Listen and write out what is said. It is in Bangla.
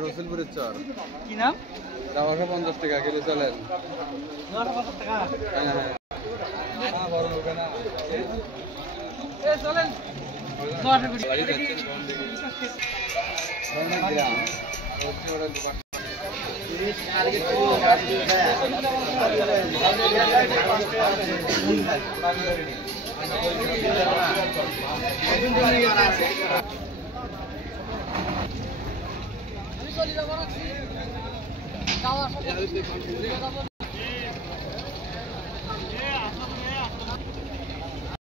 রসুলপুরের চর কি নাম? 950 টাকা কিলো চলেন। 950 টাকা। হ্যাঁ হ্যাঁ বড় হবে না চলেন 900 কোটি বাড়ি যাচ্ছেন কোন দিকে